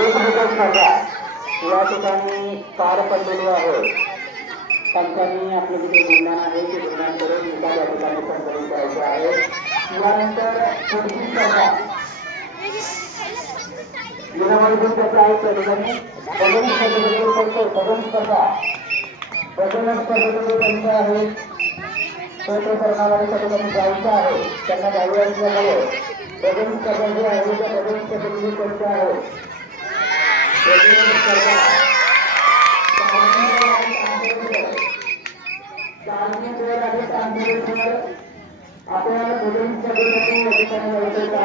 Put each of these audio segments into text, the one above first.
एक मीटर स्पर्धा या ठिकाणी पार पडलेली आहे पंचांनी आपले तिथे निर्माण आहे ते निर्माण करून निकाल या ठिकाणी संकलित करायचे आहे यानंतर पुढची स्पर्धा विनामूल्य स्पर्धा आहे त्या ठिकाणी भजन स्पर्धा भजन स्पर्धेमध्ये त्यांचं आहे तो तो करणारे जायचं आहे त्यांना जाऊ असल्यामुळे भजन स्पर्धा आहे त्या भजन स्पर्धेमध्ये त्यांचं आहे भजन स्पर्धा आपल्याला भजन स्पर्धेसाठी या ठिकाणी जायचं का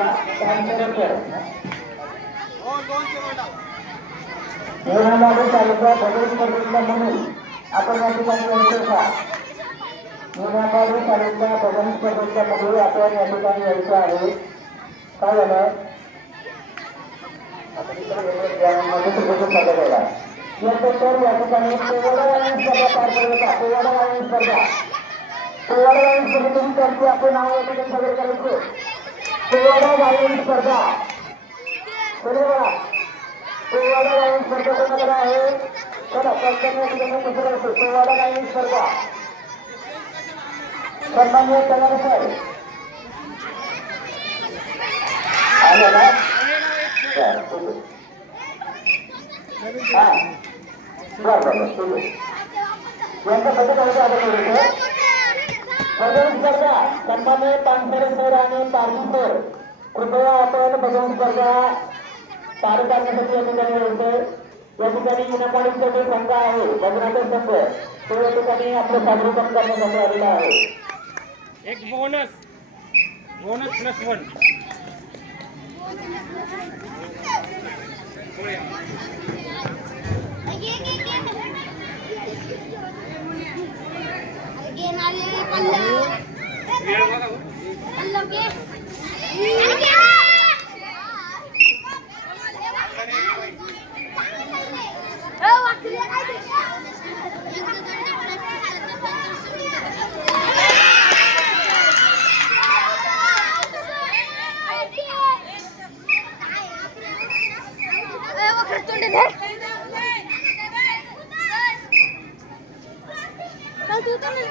तालुका भजन म्हणून आपण या ठिकाणी यायचं का निवडणारे तालुका भजन स्पर्धेतल्या मध्ये आपण या ठिकाणी यायचं आहे. काय झालं? स्पर्धा यानंतर या ठिकाणी पोवाडा स्पर्धा पार पडत होता. स्पर्धा. पोवाडा स्पर्धेतून त्यांचे आपण नाव या ठिकाणी सादर स्पर्धा. बरोबर स्पर्धा कोणाकडे आहे? चला पंचांनी नाही असतो स्पर्धा सन्मान्य आलं ना बरं, बरं बरं यांच्यासाठी भजन स्पर्धा सन्मान्य पानसरे सर आणि पारवी सर कृपया आपण भजन स्पर्धा पार करण्यासाठी या ठिकाणी या ठिकाणी विनापाणीसाठी संघ आहे भजनाचा संघ तो या ठिकाणी आपलं सादरीकरण करण्यासाठी आलेला आहे एक bonus bonus plus one lên hết Đâu chú tao lên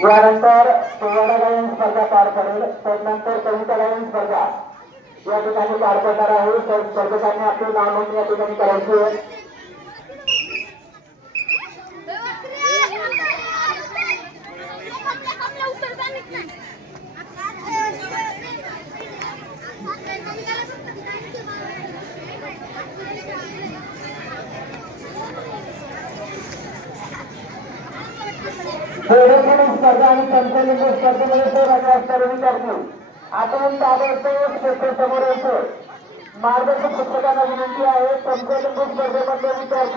यानंतर पोवाडा गायन स्पर्धा पार पडेल. त्यानंतर कविता गायन स्पर्धा. या ठिकाणी पार पडणार आहे. तर स्पर्धकांनी आपली नाव नोंदणी या ठिकाणी करायची आहे. खेळण्याची स्पर्धा आणि संचलित स्पर्धेमध्ये सहभागी असणारे विद्यार्थी. आपण ताबडतोब समोर येतो मार्गदर्शक पुस्तकांना विनंती आहे संचलित स्पर्धेमध्ये विचार